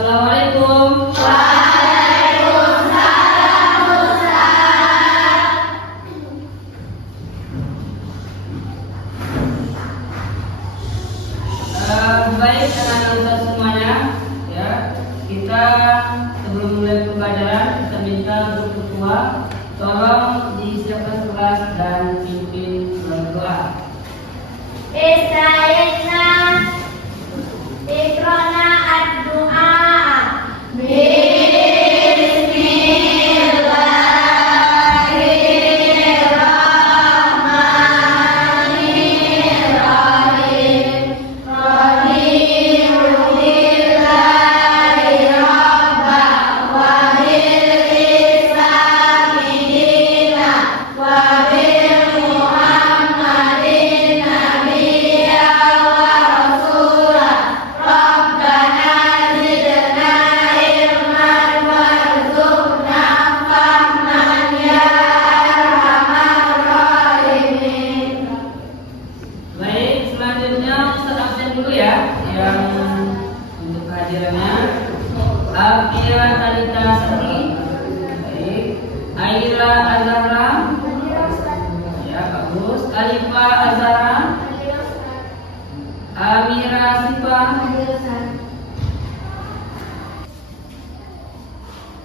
Assalamualaikum. Baik anak-anak semuanya, ya, kita sebelum mulai pembelajaran kita minta guru ketua tolong disiapkan kelas dan pimpin doa. Istayatna ikrona ad-du'a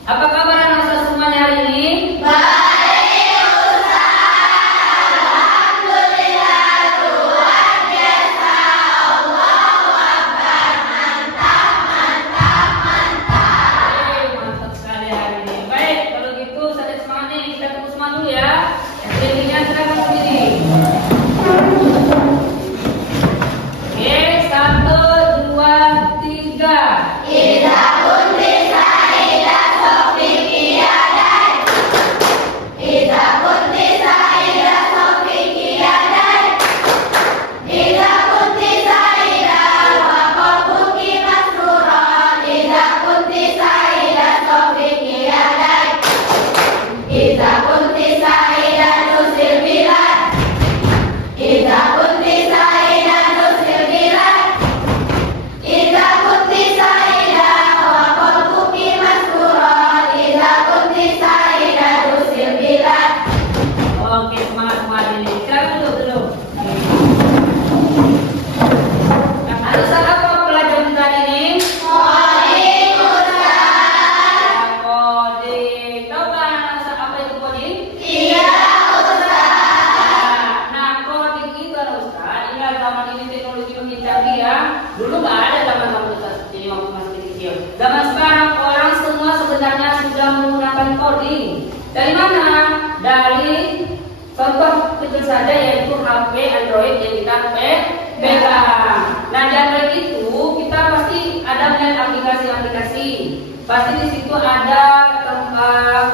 Apa kabar anak-anak semuanya hari ini? Baik, Ustaz. Alhamdulillah, luar biasa. Allahu Akbar. Mantap, mantap, mantap. Mantap sekali hari ini. Baik, kalau gitu saya semangat nih, kita tepuk semangat dulu ya. Yang silakan sendiri. Oke, 1, 2, 3. Idza kunti sa'idan sofiki yadai. Idza kunti sa'idan sofiki yadai. Idza kunti sa'idan wa qalbuki masruran. Idza kunti sa'idan sofiki yadai. Idza kunti sa'idan nusil bilad. Idza kunti sa'idan nusil bilad. Idza kunti sa'idan wa qalbuki masruran. Idza kunti sa'idan nusil bilad. Oke, semangat ini. Silakan dulu. Harus apa pelajaran kali ini? Coding, Ustaz. Coding. Tahu kan anak-anak apa itu coding? Tidak, Ustaz. Nah, coding itu Ustaz, ingat zaman ini teknologi makin canggih ya. Dulu nggak ada zaman Ustaz seperti waktu masih kecil. Zaman sekarang orang semua sebenarnya sudah menggunakan coding. Dari mana? Dari contoh kecil saja yaitu HP Android yang kita pegang. Nah, di Android itu kita pasti ada melihat aplikasi-aplikasi. Pasti di situ ada tempat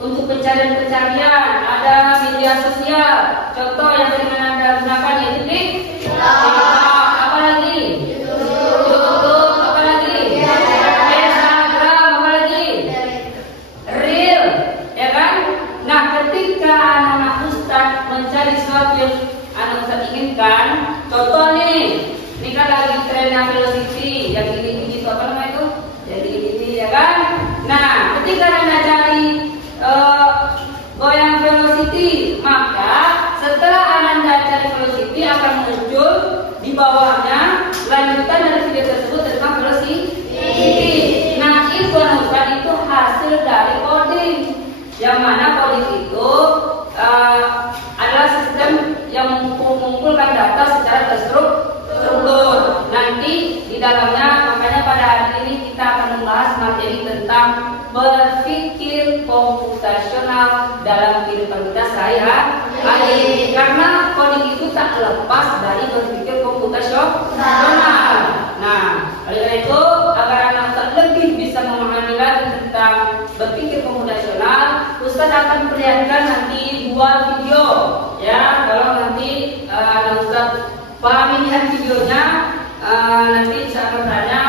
untuk pencarian-pencarian, ada media sosial. Contoh yang sering Anda gunakan yaitu TikTok, apa lagi? YouTube, apa lagi? Instagram, apa lagi? Reel, ya kan? Nah, ketika anak Ustaz mencari sesuatu yang anak Ustaz inginkan, contoh nih, ini kan lagi trennya velocity, yang ini itu apa namanya itu? Jadi ini ya kan? Nah, ketika Anda cari goyang velocity, maka setelah Anda cari velocity akan muncul di bawahnya lanjutan dari video tersebut tentang velocity. Nah, itu Ustaz, itu hasil dari coding. Yang mana coding itu adalah sistem yang mengumpulkan data secara terstruktur. Nanti di dalamnya, makanya pada hari ini kita akan membahas materi tentang berpikir komputasional dalam kehidupan kita sehari-hari. Karena coding itu tak lepas dari berpikir komputasional. Nah, oleh karena itu agar anak Ustaz lebih bisa memahami lagi tentang berpikir komputasional, Ustaz akan perlihatkan nanti 2 video. Ya, kalau nanti anak Ustaz pahami lihat videonya, nanti saya akan bertanya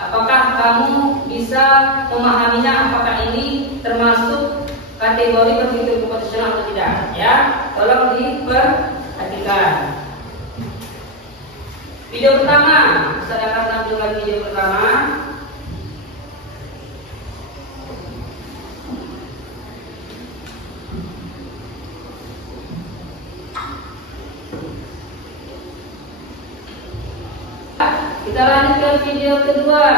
apakah kamu bisa memahaminya, apakah ini termasuk kategori berpikir komputasional atau tidak. Ya, tolong diperhatikan. Video pertama, saya akan tampilkan video pertama. Kita lanjut ke video kedua.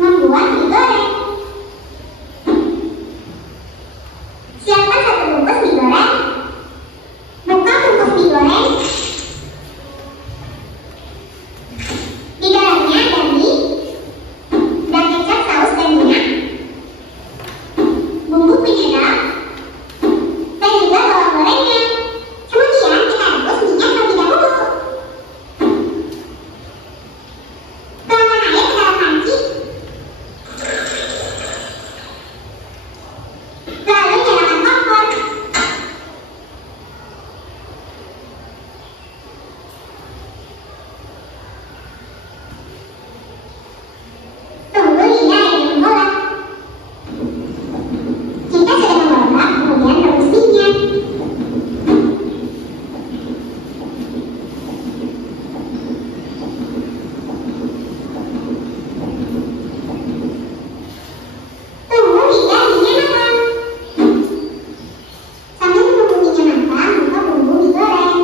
Membuat mie goreng. Siapkan 1 bungkus mie goreng. Buka bungkus mie goreng. Di dalamnya ada mie dan kecap, saus, dan minyak, bumbu penyedap, dan juga bawang gorengnya. Kemudian kita rebus minyak terlebih dahulu. Tuangkan air ke dalam panci. Lalu nyalakan kompor. Tunggu hingga airnya mengolak. Jika sudah mengolak, kemudian rebus minyak. Tunggu hingga minyak matang. Sambil menunggu minyak matang, buka bumbu mie goreng.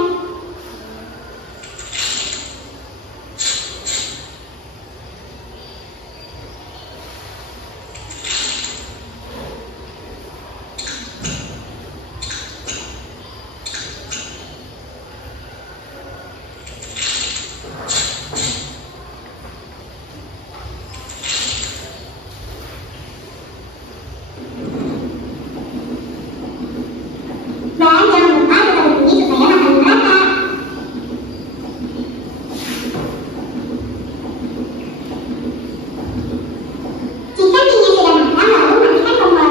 Dan jangan lupa aduk-aduk ini supaya matang merata. Jika minyak sudah matang, lalu matikan kompor.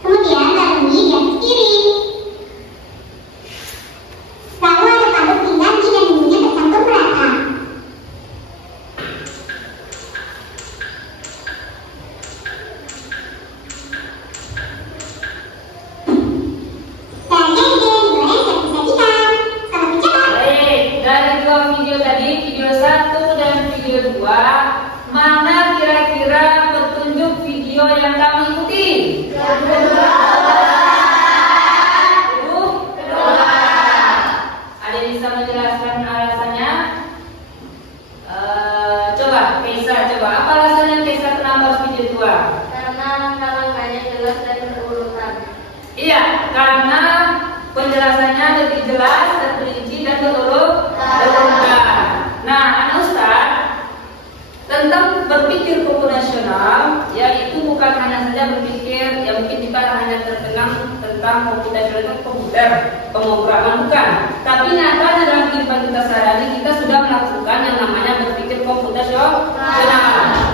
Kemudian taruh mie di atas piring. Lalu aduk-aduk hingga mie dan bumbunya tercampur merata. Dan jadi mie goreng siap disajikan. Selamat mencoba. Baik, dari 2 video tadi, video 1 dan video 2, mana kira-kira petunjuk video yang kamu ikuti? Ada yang bisa menjelaskan alasannya? Coba, Keisa, coba. Apa alasannya Keisa kenapa harus video 2? Karena halamannya jelas dan berurutan. Iya, karena penjelasannya lebih jelas, terperinci, dan berurutan. Nah, anak Ustaz, tentang berpikir komputasional, yaitu bukan hanya saja berpikir, ya mungkin kita hanya terkenang tentang komputasional itu komputer, pemrograman, bukan. Tapi nyatanya dalam kehidupan kita sehari-hari kita sudah melakukan yang namanya berpikir komputasional.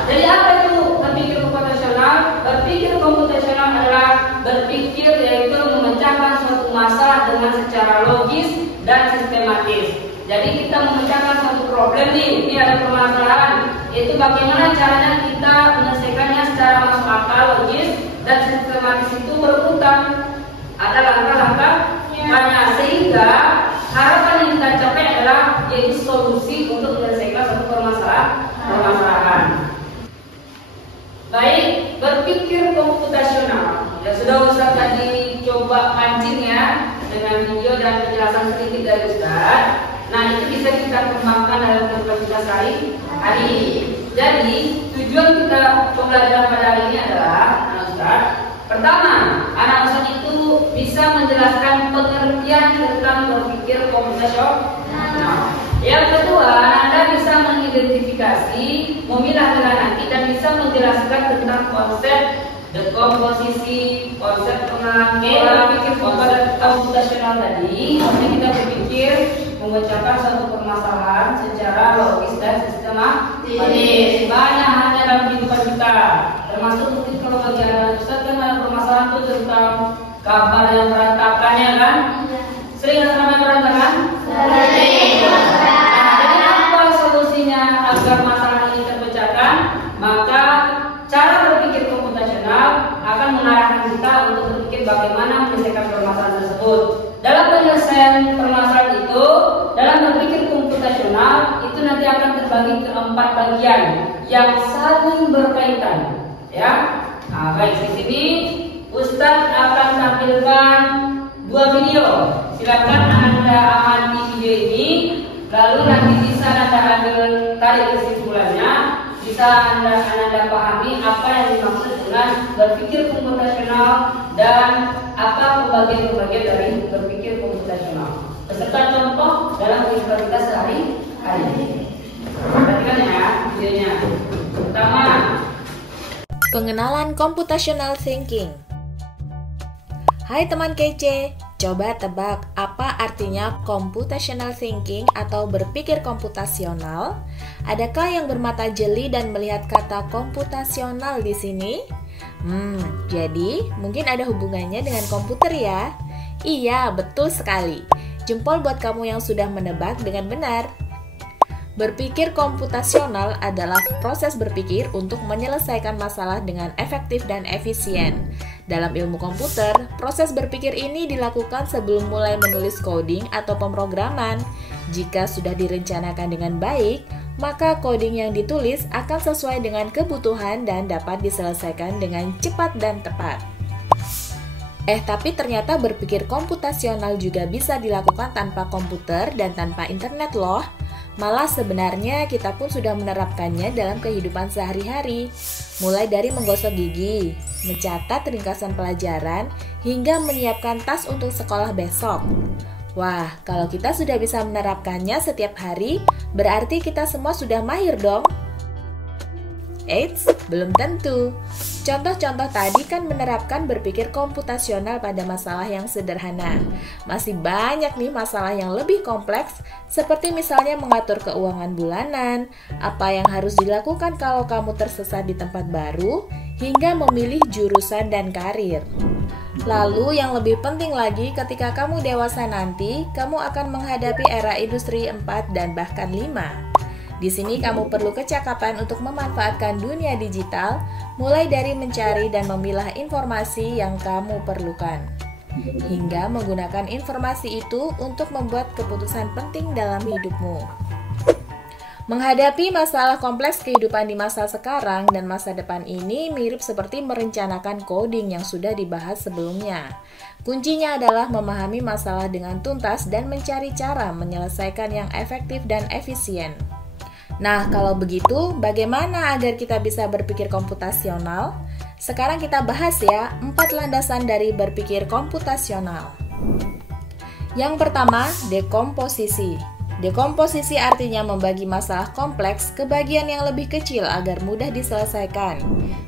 Jadi apa itu berpikir komputasional? Berpikir komputasional adalah berpikir yaitu memecahkan suatu masalah dengan secara logis dan sistematis. Jadi kita memecahkan suatu problem nih, ini ada permasalahan, yaitu bagaimana caranya kita menyelesaikannya secara masuk akal, logis, dan sistematis itu berurutan. Ada langkah-langkahnya sehingga harapan yang kita capai adalah yaitu solusi untuk menyelesaikan suatu permasalahan. Baik, berpikir komputasional. Ya sudah Ustaz tadi coba pancing ya dengan video dan penjelasan sedikit dari Ustaz. Nah itu bisa kita kembangkan dalam kehidupan kita sehari-hari. Jadi tujuan kita pembelajaran pada hari ini adalah, anak Ustaz, pertama, anak Ustaz itu bisa menjelaskan pengertian tentang berpikir komputasional. Yang kedua, Anda bisa mengidentifikasi, memilah-milah nanti dan bisa menjelaskan tentang konsep dekomposisi, konsep pengalaman pikir komputasional tadi. Maksudnya kita berpikir memecahkan suatu permasalahan secara logis dan sistematis. Banyak hanya dalam kehidupan kita, termasuk mungkin kalau bagi anak Ustaz kan ada permasalahan itu tentang kabar yang berantakan ya kan? Sering ramai berantakan? Sering. Jadi apa solusinya agar masalah ini terpecahkan? Maka cara berpikir komputasional akan mengarahkan kita untuk berpikir bagaimana menyelesaikan permasalahan tersebut. Dalam penyelesaian permasalahan itu, dalam berpikir komputasional itu nanti akan terbagi ke 4 bagian yang saling berkaitan. Ya, Nah, baik, di sini Ustadz akan tampilkan 2 video. Silakan Anda amati video ini, lalu nanti bisa Anda ambil tarik kesimpulannya, bisa Anda pahami apa yang dimaksud dengan berpikir komputasional dan apa pembagian-pembagian dari berpikir komputasional. Beserta contoh dalam kehidupan kita sehari-hari. Perhatikan ya videonya. Pertama, pengenalan computational thinking. Hai teman kece, coba tebak apa artinya computational thinking atau berpikir komputasional? Adakah yang bermata jeli dan melihat kata komputasional di sini? Jadi mungkin ada hubungannya dengan komputer ya? Iya, betul sekali. Jempol buat kamu yang sudah menebak dengan benar. Berpikir komputasional adalah proses berpikir untuk menyelesaikan masalah dengan efektif dan efisien. Dalam ilmu komputer, proses berpikir ini dilakukan sebelum mulai menulis coding atau pemrograman. Jika sudah direncanakan dengan baik, maka coding yang ditulis akan sesuai dengan kebutuhan dan dapat diselesaikan dengan cepat dan tepat. Tapi ternyata berpikir komputasional juga bisa dilakukan tanpa komputer dan tanpa internet loh. Malah sebenarnya kita pun sudah menerapkannya dalam kehidupan sehari-hari. Mulai dari menggosok gigi, mencatat ringkasan pelajaran, hingga menyiapkan tas untuk sekolah besok. Wah, kalau kita sudah bisa menerapkannya setiap hari, berarti kita semua sudah mahir dong. Eits, belum tentu. Contoh-contoh tadi kan menerapkan berpikir komputasional pada masalah yang sederhana. Masih banyak nih masalah yang lebih kompleks, seperti misalnya mengatur keuangan bulanan, apa yang harus dilakukan kalau kamu tersesat di tempat baru, hingga memilih jurusan dan karir. Lalu yang lebih penting lagi, ketika kamu dewasa nanti, kamu akan menghadapi era industri 4 dan bahkan 5. Di sini kamu perlu kecakapan untuk memanfaatkan dunia digital, mulai dari mencari dan memilah informasi yang kamu perlukan, hingga menggunakan informasi itu untuk membuat keputusan penting dalam hidupmu. Menghadapi masalah kompleks kehidupan di masa sekarang dan masa depan ini mirip seperti merencanakan coding yang sudah dibahas sebelumnya. Kuncinya adalah memahami masalah dengan tuntas dan mencari cara menyelesaikan yang efektif dan efisien. Nah, kalau begitu, bagaimana agar kita bisa berpikir komputasional? Sekarang kita bahas ya, 4 landasan dari berpikir komputasional. Yang pertama, dekomposisi. Dekomposisi artinya membagi masalah kompleks ke bagian yang lebih kecil agar mudah diselesaikan.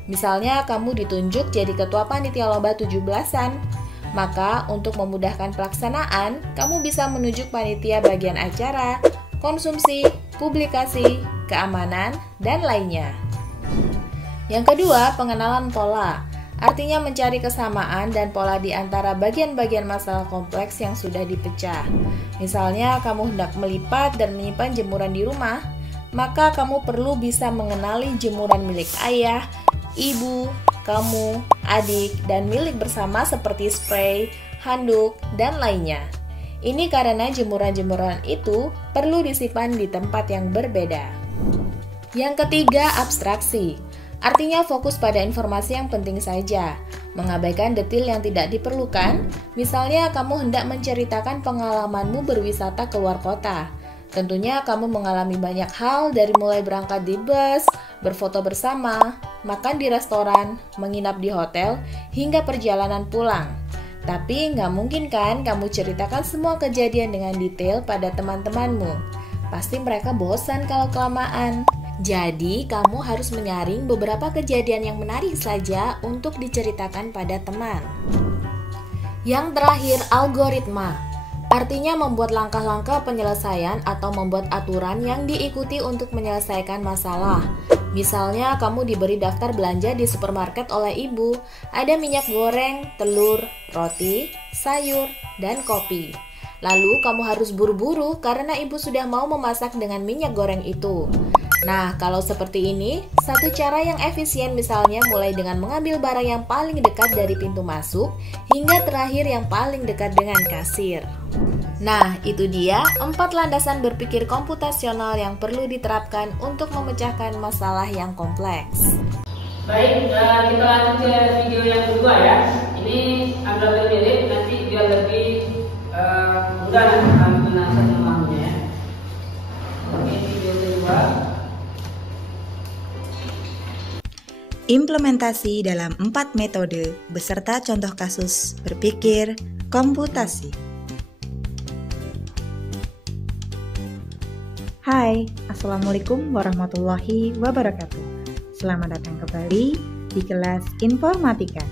Misalnya, kamu ditunjuk jadi ketua panitia lomba 17-an. Maka, untuk memudahkan pelaksanaan, kamu bisa menunjuk panitia bagian acara, konsumsi, publikasi, keamanan, dan lainnya. Yang kedua, pengenalan pola. Artinya mencari kesamaan dan pola di antara bagian-bagian masalah kompleks yang sudah dipecah. Misalnya, kamu hendak melipat dan menyimpan jemuran di rumah, maka kamu perlu bisa mengenali jemuran milik ayah, ibu, kamu, adik, dan milik bersama seperti spray, handuk, dan lainnya. Ini karena jemuran-jemuran itu perlu disimpan di tempat yang berbeda. Yang ketiga, abstraksi. Artinya fokus pada informasi yang penting saja, mengabaikan detail yang tidak diperlukan. Misalnya kamu hendak menceritakan pengalamanmu berwisata keluar kota. Tentunya kamu mengalami banyak hal dari mulai berangkat di bus, berfoto bersama, makan di restoran, menginap di hotel, hingga perjalanan pulang. Tapi nggak mungkin kan kamu ceritakan semua kejadian dengan detail pada teman-temanmu. Pasti mereka bosan kalau kelamaan. Jadi kamu harus menyaring beberapa kejadian yang menarik saja untuk diceritakan pada teman. Yang terakhir, algoritma. Artinya membuat langkah-langkah penyelesaian atau membuat aturan yang diikuti untuk menyelesaikan masalah. Misalnya kamu diberi daftar belanja di supermarket oleh ibu. Ada minyak goreng, telur, roti, sayur, dan kopi. Lalu kamu harus buru-buru karena ibu sudah mau memasak dengan minyak goreng itu. Nah, kalau seperti ini, satu cara yang efisien misalnya mulai dengan mengambil barang yang paling dekat dari pintu masuk hingga terakhir yang paling dekat dengan kasir. Nah, itu dia 4 landasan berpikir komputasional yang perlu diterapkan untuk memecahkan masalah yang kompleks. Baik, kita lanjut ke Implementasi dalam 4 metode beserta contoh kasus berpikir komputasi. Hai, Assalamualaikum warahmatullahi wabarakatuh. Selamat datang kembali di kelas Informatika.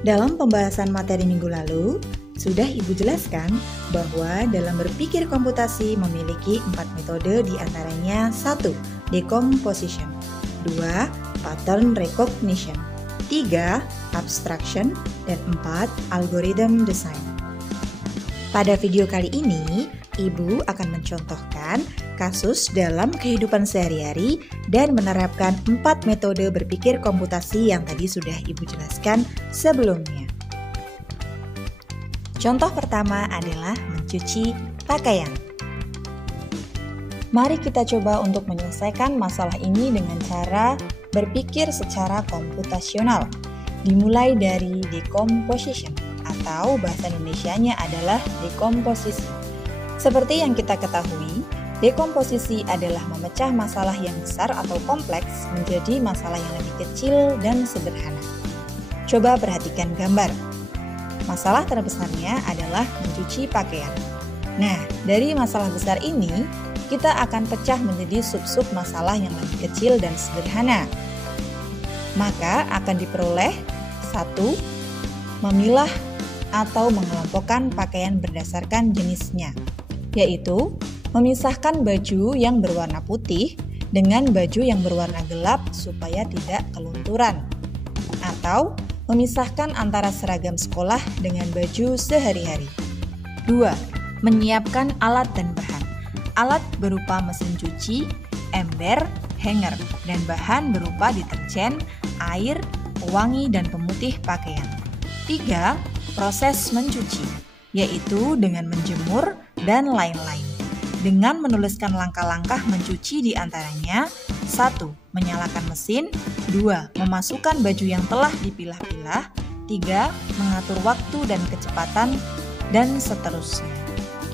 Dalam pembahasan materi minggu lalu, sudah Ibu jelaskan bahwa dalam berpikir komputasi memiliki 4 metode, diantaranya 1. Decomposition, 2. Pattern recognition, 3. Abstraction, dan 4. Algorithm design. Pada video kali ini, Ibu akan mencontohkan kasus dalam kehidupan sehari-hari dan menerapkan 4 metode berpikir komputasi yang tadi sudah Ibu jelaskan sebelumnya. Contoh pertama adalah mencuci pakaian. Mari kita coba untuk menyelesaikan masalah ini dengan cara berpikir secara komputasional. Dimulai dari decomposition atau bahasa Indonesianya adalah dekomposisi. Seperti yang kita ketahui, dekomposisi adalah memecah masalah yang besar atau kompleks menjadi masalah yang lebih kecil dan sederhana. Coba perhatikan gambar. Masalah terbesarnya adalah mencuci pakaian. Nah, dari masalah besar ini, kita akan pecah menjadi sub-sub masalah yang lebih kecil dan sederhana. Maka akan diperoleh 1. Memilah atau mengelompokkan pakaian berdasarkan jenisnya, yaitu memisahkan baju yang berwarna putih dengan baju yang berwarna gelap supaya tidak kelunturan, atau memisahkan antara seragam sekolah dengan baju sehari-hari. 2. Menyiapkan alat dan bahan. Alat berupa mesin cuci, ember, hanger, dan bahan berupa deterjen, air, pewangi, dan pemutih pakaian. 3. Proses mencuci, yaitu dengan menjemur dan lain-lain. Dengan menuliskan langkah-langkah mencuci diantaranya 1. Menyalakan mesin, 2. Memasukkan baju yang telah dipilah-pilah, 3. Mengatur waktu dan kecepatan, dan seterusnya.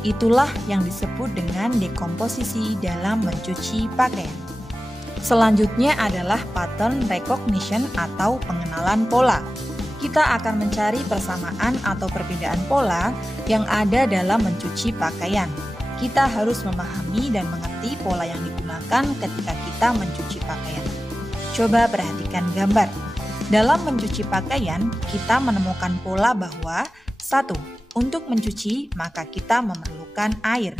Itulah yang disebut dengan dekomposisi dalam mencuci pakaian. Selanjutnya adalah pattern recognition atau pengenalan pola. Kita akan mencari persamaan atau perbedaan pola yang ada dalam mencuci pakaian. Kita harus memahami dan mengerti pola yang digunakan ketika kita mencuci pakaian. Coba perhatikan gambar. Dalam mencuci pakaian, kita menemukan pola bahwa 1. Untuk mencuci, maka kita memerlukan air.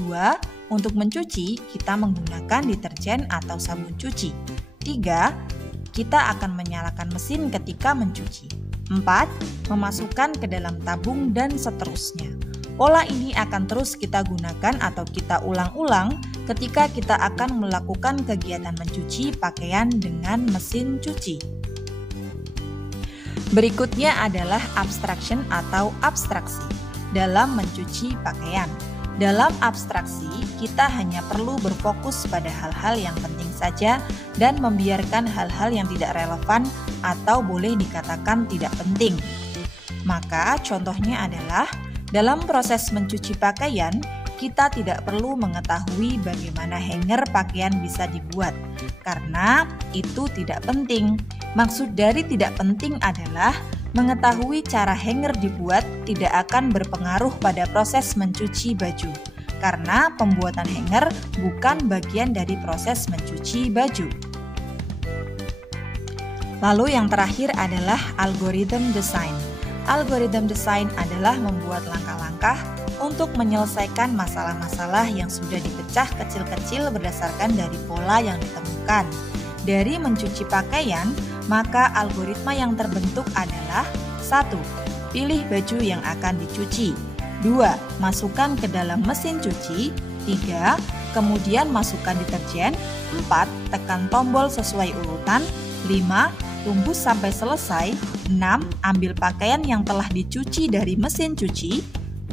2. Untuk mencuci, kita menggunakan deterjen atau sabun cuci. 3. Kita akan menyalakan mesin ketika mencuci. 4. Memasukkan ke dalam tabung dan seterusnya. Pola ini akan terus kita gunakan atau kita ulang-ulang ketika kita akan melakukan kegiatan mencuci pakaian dengan mesin cuci. Berikutnya adalah abstraction atau abstraksi dalam mencuci pakaian. Dalam abstraksi, kita hanya perlu berfokus pada hal-hal yang penting saja dan membiarkan hal-hal yang tidak relevan atau boleh dikatakan tidak penting. Maka contohnya adalah dalam proses mencuci pakaian, kita tidak perlu mengetahui bagaimana hanger pakaian bisa dibuat, karena itu tidak penting. Maksud dari tidak penting adalah mengetahui cara hanger dibuat tidak akan berpengaruh pada proses mencuci baju, karena pembuatan hanger bukan bagian dari proses mencuci baju. Lalu yang terakhir adalah algorithm design. Algorithm design adalah membuat langkah-langkah untuk menyelesaikan masalah-masalah yang sudah dipecah kecil-kecil berdasarkan dari pola yang ditemukan. Dari mencuci pakaian, maka algoritma yang terbentuk adalah 1. Pilih baju yang akan dicuci. 2. Masukkan ke dalam mesin cuci. 3. Kemudian masukkan deterjen. 4. Tekan tombol sesuai urutan. 5. Tunggu sampai selesai. 6. Ambil pakaian yang telah dicuci dari mesin cuci.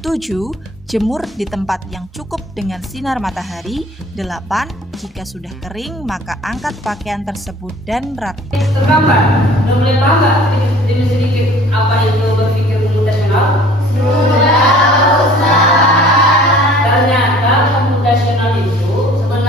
7. Jemur di tempat yang cukup dengan sinar matahari. 8. Jika sudah kering, maka angkat pakaian tersebut dan rapi. Tergambar, udah mulai paham nggak sedikit apa itu berpikir komputasional? Sudah, Ustaz. Ternyata komputasional itu sebenarnya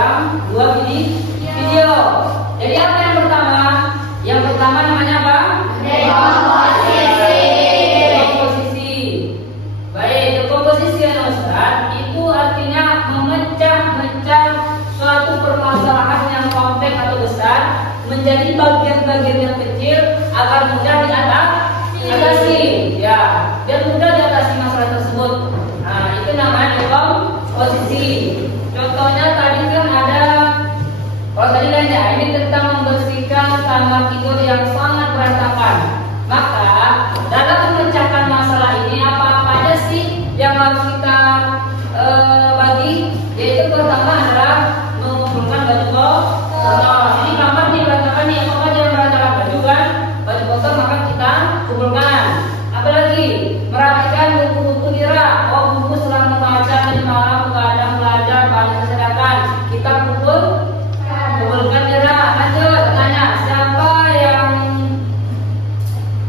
dalam 2 video. Jadi apa yang pertama? Yang pertama namanya apa? Dekomposisi. Baik, dekomposisi Ustaz itu artinya memecah suatu permasalahan yang kompleks atau besar menjadi bagian-bagian yang kecil agar mudah diatasi. Ya, biar mudah diatasi masalah tersebut. Nah, itu namanya dekomposisi. Contohnya tadi kan ada, kalau tadi kan ya, ini tentang membersihkan kamar tidur yang sangat berantakan. Maka dalam memecahkan masalah ini apa aja sih yang harus kita bagi? Yaitu pertama adalah mengumpulkan baju kotor. Ini kamar nih berantakan nih, apa aja yang berantakan? Baju kan, baju kotor maka kita kumpulkan. Apalagi merapikan buku-buku di rak. Oh, buku setelah membaca dan malam begadang belajar banyak sedangkan kita kumpulkan di rak. Lanjut tanya, siapa yang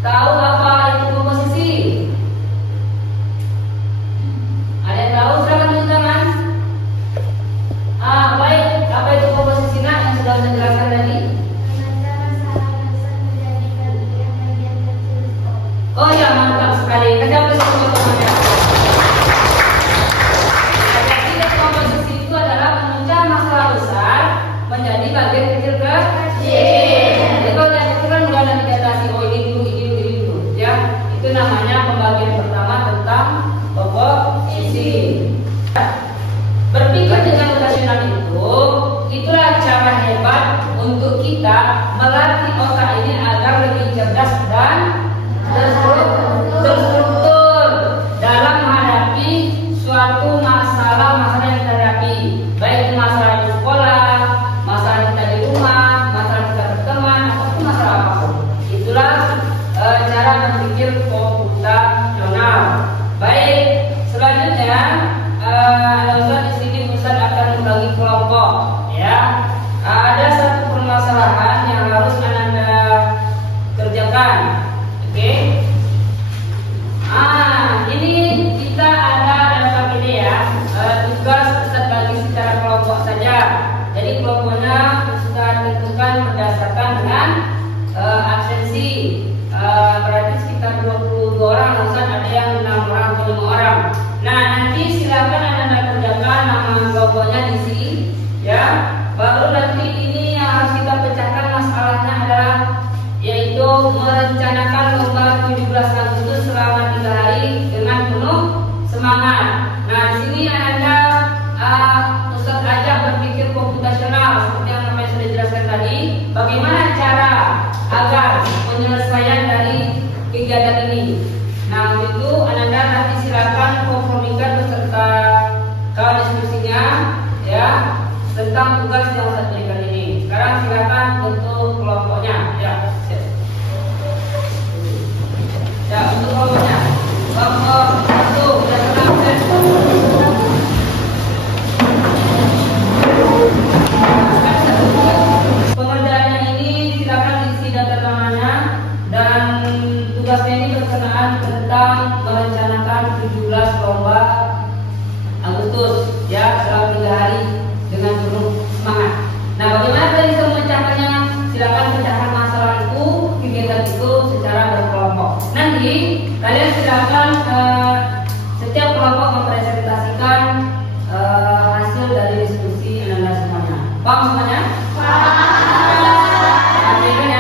tahu apa itu komposisi? Ada yang tahu? Silakan tunjuk tangan. Baik, apa itu komposisi yang sudah saya jelaskan tadi? Oh ya, mantap sekali. Kenapa contohnya? Jadi dekomposisi itu adalah memecah masalah besar menjadi bagian kecil. Jadi kalau yang kecil kan mudah diatasi. Oh ini dulu, ya. Itu namanya pembagian pertama tentang komposisi. Berpikir dengan rasional itulah cara hebat untuk kita melatih otak ini agar lebih cerdas dan terstruktur dalam menghadapi suatu masalah yang kita hadapi, baik masalah di sekolah, masalah kita di rumah, masalah kita berteman, ataupun masalah apapun. Itulah cara berpikir komputasional. Baik, selanjutnya Ustaz di sini Ustaz akan membagi kelompok, ya. Ada satu permasalahan yang harus Anda kerjakan. Oke. Ini kita ada dalam ini ya. Tugas Ustaz bagi secara kelompok saja. Jadi kelompoknya Ustaz tentukan berdasarkan dengan absensi. Berarti sekitar 22 orang, Ustaz ada yang 6 orang atau 5 orang. Nah, nanti silakan Anda kerjakan nama kelompoknya di sini, ya. Baru nanti ini yang harus kita pecahkan masalahnya adalah yaitu merencanakan lomba 17 Agustus selama 3 hari dengan penuh semangat. Nah, di sini Anda Ustaz ajak berpikir komputasional seperti yang sudah dijelaskan tadi. Bagaimana cara agar penyelesaian dari kegiatan ini? Nah, untuk itu Anda nanti silakan kompromikan beserta kawan diskusinya, ya, tentang tugas yang Ustaz berikan ini. Sekarang silakan untuk kelompoknya, ya. Ya, untuk kelompoknya. Kelompok 1 berdasarkan absen. Pengerjaannya ini silakan isi data namanya dan tugasnya ini berkenaan tentang merencanakan 17 lomba Agustus, ya, selama 3 hari dengan penuh semangat. Nah, bagaimana kalian bisa memecahkannya? Silakan pecahkan masalah itu, kegiatan itu secara berkelompok. Nanti kalian silakan setiap kelompok mempresentasikan hasil dari diskusi Anda semuanya. Paham semuanya? Paham. Ya.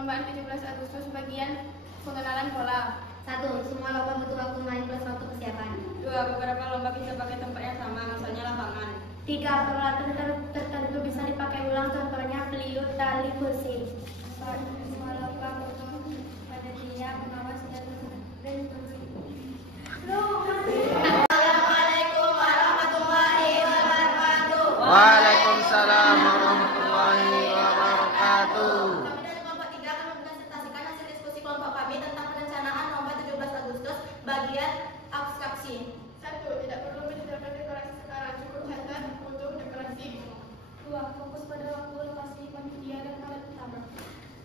Perlombaan 17 Agustus bagian pengenalan pola. 1. Semua lomba butuh waktu main plus waktu persiapan. 2. Beberapa lomba bisa pakai tempat yang sama, misalnya lapangan. 3. Peralatan tertentu bisa dipakai ulang, contohnya peliur, tali, kursi. 4. Semua lomba butuh panitia, pengawas, dan Waalaikumsalam warahmatullahi wabarakatuh. Kami dari kelompok 3 akan mempresentasikan hasil diskusi kelompok kami tentang perencanaan lomba 17 Agustus bagian abstraksi. 1. Tidak perlu menyediakan dekorasi sekarang, cukup catat untuk dekorasi. 2. Fokus pada waktu, lokasi, panitia, dan alat utama.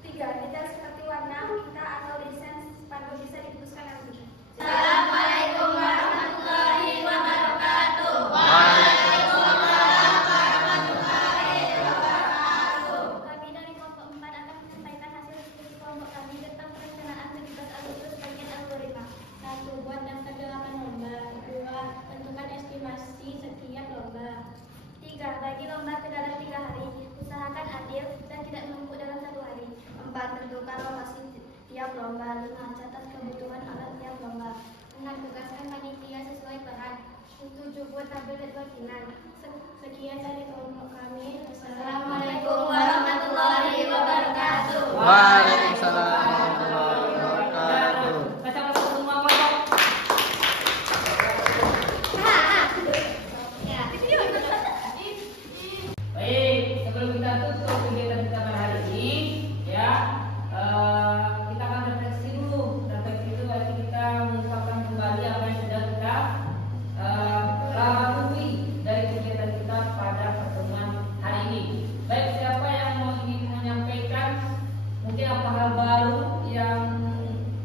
3. Detail seperti warna, kita atau desain spanduk bisa diputuskan nanti. Assalamualaikum warahmatullahi wabarakatuh. Kami dari kelompok 4 akan menyampaikan hasil diskusi kelompok kami tentang perencanaan 17 Agustus bagian algoritma. 1. Buat daftar dalaman lomba. 2. Tentukan estimasi setiap lomba. 3. Bagi lomba ke dalam 3 hari. Usahakan adil dan tidak menumpuk dalam 1 hari. 4. Tentukan lokasi tiap lomba. 5. Catat kebutuhan alat tiap lomba. 6. Tugaskan panitia sesuai peran. 7. Buat tabel jadwal. Sekian dari kelompok kami. Assalamualaikum warahmatullahi wabarakatuh. Waalaikumsalam warahmatullahi wabarakatuh. Baca-baca semua kelompok. Baik, sebelum kita tutup kegiatan kita pada hari ini, ya, kita akan refleksi dulu. Refleksi itu berarti kita mengucapkan kembali apa yang sudah kita lalui dari kegiatan kita pada pertemuan hari ini. Baik, siapa yang ingin menyampaikan mungkin apa hal baru yang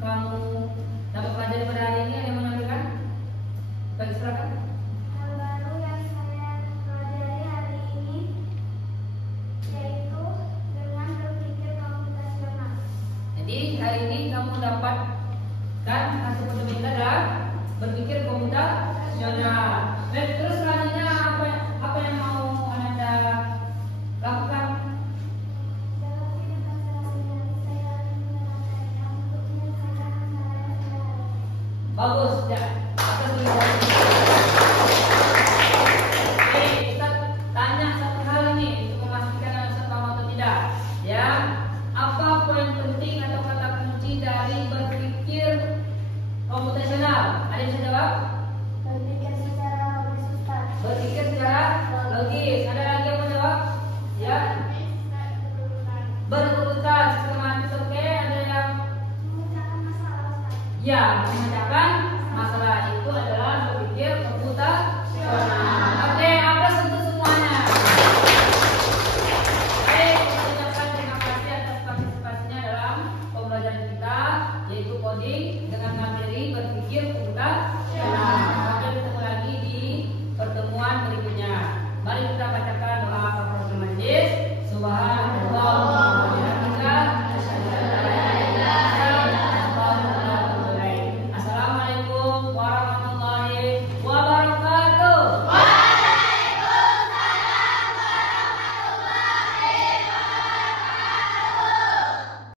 kamu dapat pelajari pada hari ini, yang menyampaikan? Baik, silakan. Hal baru yang saya pelajari hari ini yaitu dengan berpikir komputasional. Jadi hari ini kamu dapatkan hasil pertemuan kita adalah berpikir komputasional. Baik, terus selanjutnya apa yang mau Anda lakukan? Dalam kehidupan sehari-hari saya menggunakannya untuk menyelesaikan masalah yang saya hadapi. Bagus, ya. Atas tulisan. Oke, kita tanya satu hal ini untuk memastikan Anda paham atau tidak. Ya, apa poin penting atau kata kunci dari berpikir komputasional? Ada yang bisa jawab? Berpikir secara logis, Ustaz. Berpikir secara logis. Ada lagi yang mau jawab? Ya. Berurutan, sistematis. Oke, ada yang Memecahkan masalah, Ustaz. ya memecahkan masalah itu.